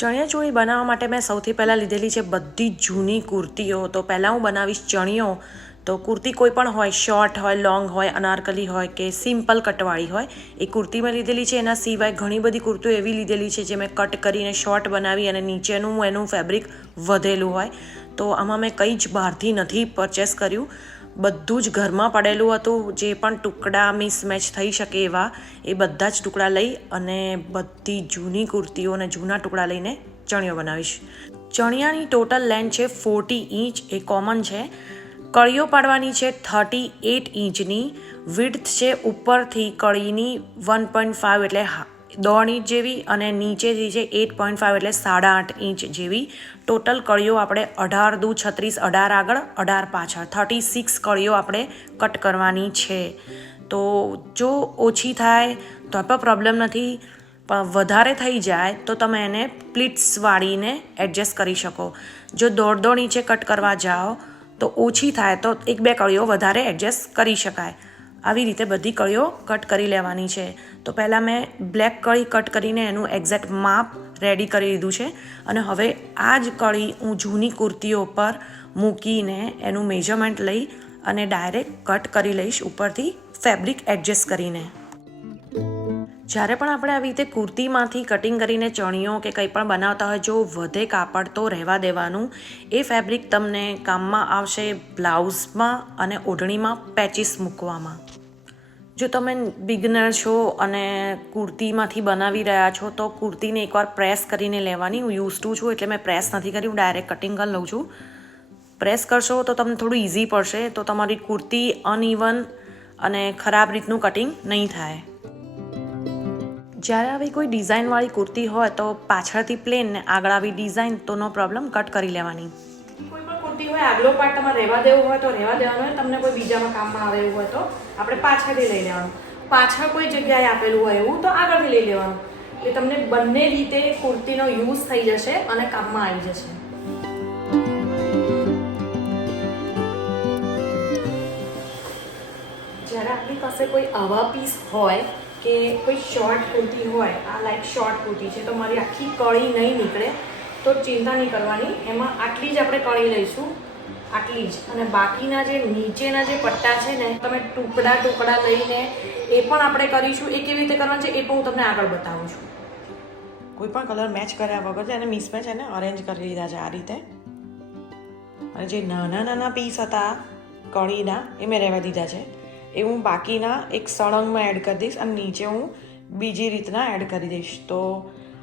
ચણિયાચોળી બનાવવા માટે મેં સૌથી પહેલાં લીધેલી છે બધી જૂની કુર્તીઓ. તો પહેલાં હું બનાવીશ ચણિયો. તો કુર્તી કોઈ પણ હોય, શોર્ટ હોય, લોંગ હોય, અનારકલી હોય કે સિમ્પલ કટવાળી હોય, એ કુર્તી મેં લીધેલી છે. એના સિવાય ઘણી બધી કુર્તીઓ એવી લીધેલી છે જે મેં કટ કરીને શોર્ટ બનાવી અને નીચેનું એનું ફેબ્રિક વધેલું હોય. તો આમાં મેં કંઈ જ બહારથી નથી પરચેસ કર્યું, બધું જ ઘરમાં પડેલું હતું. જે પણ ટુકડા મિસમેચ થઈ શકે એવા એ બધા જ ટુકડા લઈ અને બધી જૂની કુર્તીઓ અને જૂના ટુકડા લઈને ચણિયો બનાવીશ. ચણિયાની ટોટલ લેન્થ છે 40 ઇંચ, એ કોમન છે. કળીઓ પાડવાની છે 38 ઇંચની. વિડ્થ છે ઉપરથી કળીની 1.5 એટલે 1.5 ઇંચ જેવી અને નીચેથી છે 8.5 એટલે 8.5 ઇંચ જેવી. ટોટલ કળીઓ આપણે 18 દુ 36, 18 આગળ 18 પાછળ, 36 કળીઓ આપણે કટ કરવાની છે. તો જો ઓછી થાય તો પણ પ્રોબ્લેમ નથી, પણ વધારે થઈ જાય તો તમે એને પ્લીટ્સ વાળીને એડજસ્ટ કરી શકો. જો 1.5 ઇંચે કટ કરવા જાઓ તો ઓછી થાય તો 1-2 કળીઓ વધારે એડજસ્ટ કરી શકાય. આવી રીતે બધી કળીઓ કટ કરી લેવાની છે. તો પહેલાં મેં બ્લેક કળી કટ કરીને એનું એક્ઝેક્ટ માપ રેડી કરી લીધું છે અને હવે આ જ કળી હું જૂની કુર્તીઓ પર મૂકીને એનું મેજરમેન્ટ લઈ અને ડાયરેક્ટ કટ કરી લઈશ ઉપરથી ફેબ્રિક એડજસ્ટ કરીને. જ્યારે પણ આપણે આવી રીતે કુર્તીમાંથી કટિંગ કરીને ચણિયો કે કંઈ પણ બનાવતા હોય, જો વધે કાપડ તો રહેવા દેવાનું. એ ફેબ્રિક તમને કામમાં આવશે બ્લાઉઝમાં અને ઓઢણીમાં પેચીસ મૂકવામાં. જો તમે બિગનર છો અને કુર્તીમાંથી બનાવી રહ્યા છો તો કુર્તીને એકવાર પ્રેસ કરીને લેવાની. હું યુઝ ટુ છું એટલે મેં પ્રેસ નથી કરી, હું ડાયરેક્ટ કટિંગ કરી લઉં છું. પ્રેસ કરશો તો તમને થોડું ઇઝી પડશે, તો તમારી કુર્તી અનઇવન અને ખરાબ રીતનું કટિંગ નહીં થાય. જ્યારે આવી કોઈ ડિઝાઇનવાળી કુર્તી હોય તો પાછળથી પ્લેન ને આગળ આવી ડિઝાઇન તો નો પ્રોબ્લેમ, કટ કરી લેવાની. કોઈ પણ કુર્તી હોય આગલો પાર્ટ તમારે રહેવા દેવો હોય તો રહેવા દેવાનો હોય, તમને કોઈ બીજામાં કામમાં આવે એવું હોય તો આપણે પાછળથી લઈ લેવાનું. પાછળ કોઈ જગ્યાએ આપેલું હોય એવું તો આગળથી લઈ લેવાનું. એટલે તમને બંને રીતે કુર્તીનો યુઝ થઈ જશે અને કામમાં આવી જશે. જ્યારે આપણી પાસે કોઈ આવા પીસ હોય કે કોઈ શોર્ટ કુર્તી હોય, આ લાઈક શોર્ટ કુર્તી છે તો મારી આખી કળી નહીં નીકળે તો ચિંતા નહીં કરવાની. એમાં આટલી જ આપણે કળી લઈશું, આટલી જ. અને બાકીના જે નીચેના જે પટ્ટા છે ને, તમે ટુકડા લઈને એ પણ આપણે કરીશું. એ કેવી રીતે કરવાનું છે એ પણ હું તમને આગળ બતાવું છું. કોઈ પણ કલર મેચ કર્યા વગર છે એને મિસમેચ એને અરેન્જ કરી લીધા છે આ રીતે. અને જે નાના પીસ હતા કળીના એ મેં રહેવા દીધા છે. એ હું બાકીના એક સળંગમાં એડ કરી દઈશ અને નીચે હું બીજી રીતના એડ કરી દઈશ. તો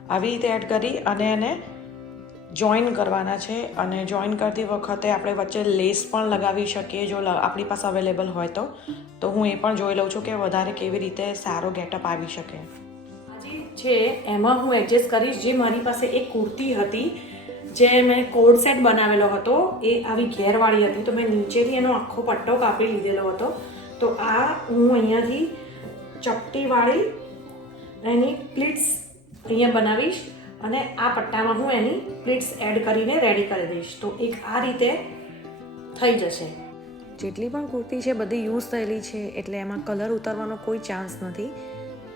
આવી રીતે એડ કરી અને એને જોઈન કરવાના છે. અને જોઈન કરતી વખતે આપણે વચ્ચે લેસ પણ લગાવી શકીએ જો આપણી પાસે અવેલેબલ હોય તો હું એ પણ જોઈ લઉં છું કે વધારે કેવી રીતે સારો ગેટઅપ આવી શકે. આજે છે એમાં હું એડજસ્ટ કરીશ. જે મારી પાસે એક કુર્તી હતી જે મેં કોડ સેટ બનાવેલો હતો, એ આવી ઘેરવાળી હતી, તો મેં નીચેથી એનો આખો પટ્ટો કાપી લીધેલો હતો. તો આ હું અહીંયાથી ચપટી વાળી એની પ્લીટ્સ અહીંયા બનાવીશ અને આ પટ્ટામાં હું એની પ્લીટ્સ એડ કરીને રેડી કરી દઈશ. તો એક આ રીતે થઈ જશે. જેટલી પણ કુર્તી છે બધી યુઝ થયેલી છે એટલે એમાં કલર ઉતરવાનો કોઈ ચાન્સ નથી.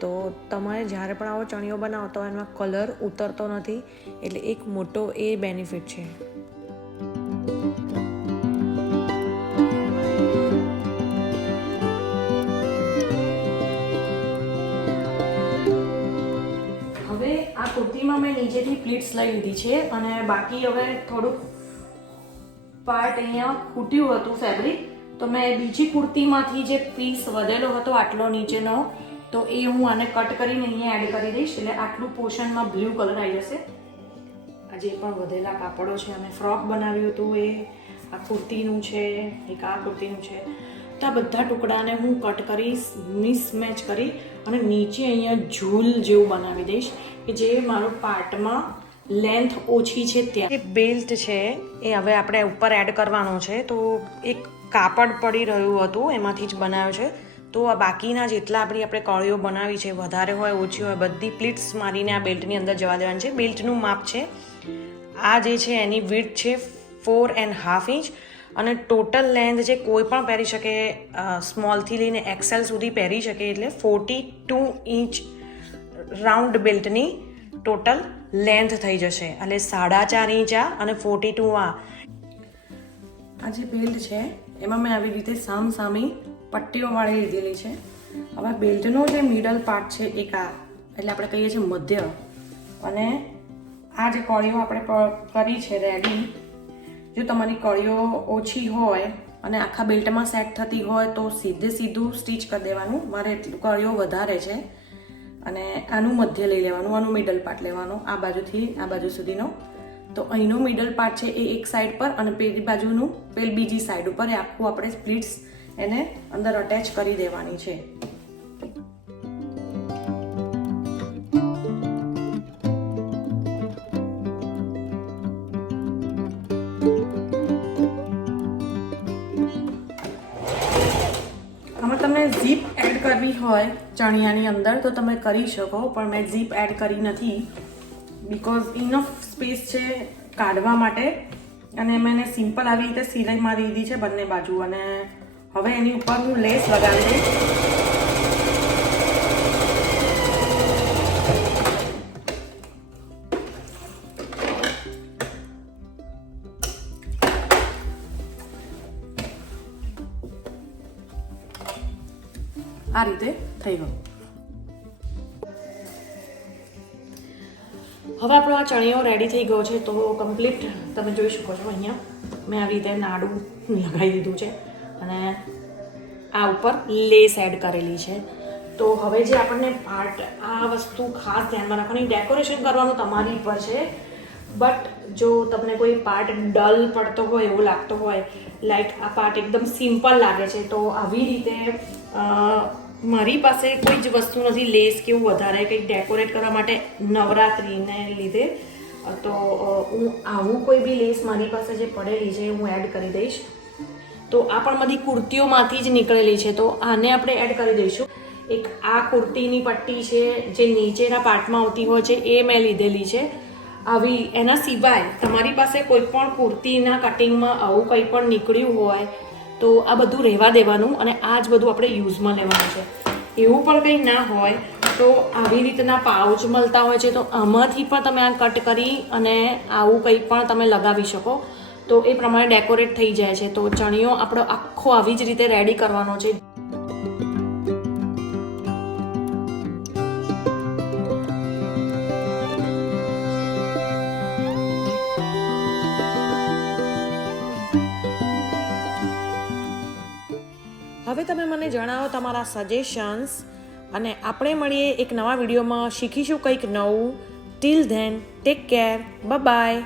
તો તમારે જ્યારે પણ આવો ચણિયો બનાવો તો એમાં કલર ઉતરતો નથી, એટલે એક મોટો એ બેનિફિટ છે. આ કુર્તીમાં મેં નીચેથી પ્લીટ્સ લઈ લીધી છે અને બાકી હવે થોડુંક પાર્ટ અહીંયા ખૂટ્યું હતું ફેબ્રિક, તો મેં બીજી કુર્તીમાંથી જે પીસ વધેલો હતો આટલો નીચેનો, તો એ હું આને કટ કરીને અહીંયા એડ કરી દઈશ. એટલે આટલું પોર્શનમાં બ્લુ કલર આવી જશે. આ જે પણ વધેલા કાપડો છે, અમે ફ્રોક બનાવ્યું હતું એ આ કુર્તીનું છે, એક આ કુર્તીનું છે. તો આ બધા ટુકડાને હું કટ કરીશ, મિસમેચ કરી અને નીચે અહીંયા ઝૂલ જેવું બનાવી દઈશ કે જે મારો પાર્ટમાં લેન્થ ઓછી છે ત્યાં. જે બેલ્ટ છે એ હવે આપણે ઉપર એડ કરવાનો છે. તો એક કાપડ પડી રહ્યું હતું એમાંથી જ બનાવ્યો છે. તો આ બાકીના જેટલા આપણે કળીઓ બનાવી છે, વધારે હોય ઓછી હોય, બધી પ્લીટ્સ મારીને આ બેલ્ટની અંદર જવા દેવાની છે. બેલ્ટનું માપ છે આ જે છે એની વિડ્થ છે 4.5 ઇંચ અને ટોટલ લેન્થ જે કોઈ પણ પહેરી શકે, સ્મોલથી લઈને એક્સેલ સુધી પહેરી શકે, એટલે 42 ઇંચ રાઉન્ડ બેલ્ટની ટોટલ લેન્થ થઈ જશે. એટલે 4.5 ઇંચ આ અને 42 આ જે બેલ્ટ છે એમાં મેં આવી રીતે સામસામી પટ્ટીઓવાળી લીધેલી છે. હવે બેલ્ટનો જે મિડલ પાર્ટ છે એક આ, એટલે આપણે કહીએ છીએ મધ્ય, અને આ જે કળીઓ આપણે કરી છે રેડી, જો તમારી કળીઓ ઓછી હોય અને આખા બેલ્ટમાં સેટ થતી હોય તો સીધું સ્ટીચ કરી દેવાનું. મારે એટલું કળીઓ વધારે છે અને આનું મધ્ય લઈ લેવાનું, આનું મિડલ પાર્ટ લેવાનું, આ બાજુથી આ બાજુ સુધીનો. તો અહીંનો મિડલ પાર્ટ છે એ એક સાઈડ પર અને પેલી બાજુનું બીજી સાઈડ ઉપર એ આખું આપણે સ્પ્લિટ્સ એને અંદર અટેચ કરી દેવાની છે. આમાં તમને ઝીપ એડ કરવી હોય ચણિયાની અંદર તો તમે કરી શકો, પણ મેં ઝીપ એડ કરી નથી બિકોઝ ઇનફ સ્પેસ છે કાઢવા માટે, અને મેં એને સિમ્પલ આવી રીતે સિલાઈ મારી દીધી છે બંને બાજુ. અને હવે એની ઉપર હું લેસ લગાવી દઈશ. આ રીતે થઈ ગયું. હવે આપણો આ ચણિયો રેડી થઈ ગયો છે. તો કમ્પ્લીટ તમે જોઈ શકો છો અહીંયા મેં આવી રીતે નાડું લગાવી દીધું છે અને આ ઉપર લેસ એડ કરેલી છે. તો હવે જે આપણને પાર્ટ, આ વસ્તુ ખાસ ધ્યાનમાં રાખવાની, ડેકોરેશન કરવાનું તમારી ઉપર છે, બટ જો તમને કોઈ પાર્ટ ડલ પડતો હોય એવું લાગતો હોય, લાઈક આ પાર્ટ એકદમ સિમ્પલ લાગે છે, તો આવી રીતે મારી પાસે કોઈ જ વસ્તુ નથી લેસ કે એવું વધારે કંઈક ડેકોરેટ કરવા માટે નવરાત્રિને લીધે, તો હું આવું કોઈ બી લેસ મારી પાસે જે પડેલી છે હું એડ કરી દઈશ. તો આ પણ બધી કુર્તીઓમાંથી જ નીકળેલી છે, તો આને આપણે એડ કરી દઈશું. એક આ કુર્તીની પટ્ટી છે જે નીચેના પાર્ટમાં આવતી હોય છે એ મેં લીધેલી છે આવી. એના સિવાય તમારી પાસે કોઈ પણ કુર્તીના કટિંગમાં આવું કંઈ પણ નીકળ્યું હોય તો આ બધું રહેવા દેવાનું અને આ જ બધું આપણે યુઝમાં લેવાનું છે. એવું પણ કંઈ ના હોય તો આવી રીતના પાઉચ મળતા હોય છે, તો આમાંથી પણ તમે આ કટ કરી અને આવું કંઈ પણ તમે લગાવી શકો, તો એ પ્રમાણે ડેકોરેટ થઈ જાય છે. તો ચણિયો આપણો આખો આવી જ રીતે રેડી કરવાનો છે. હવે તમે મને જણાવો તમારા સજેશન્સ, અને આપણે મળીએ એક નવા વિડીયોમાં, શીખીશું કંઈક નવું. Till then take care, bye bye.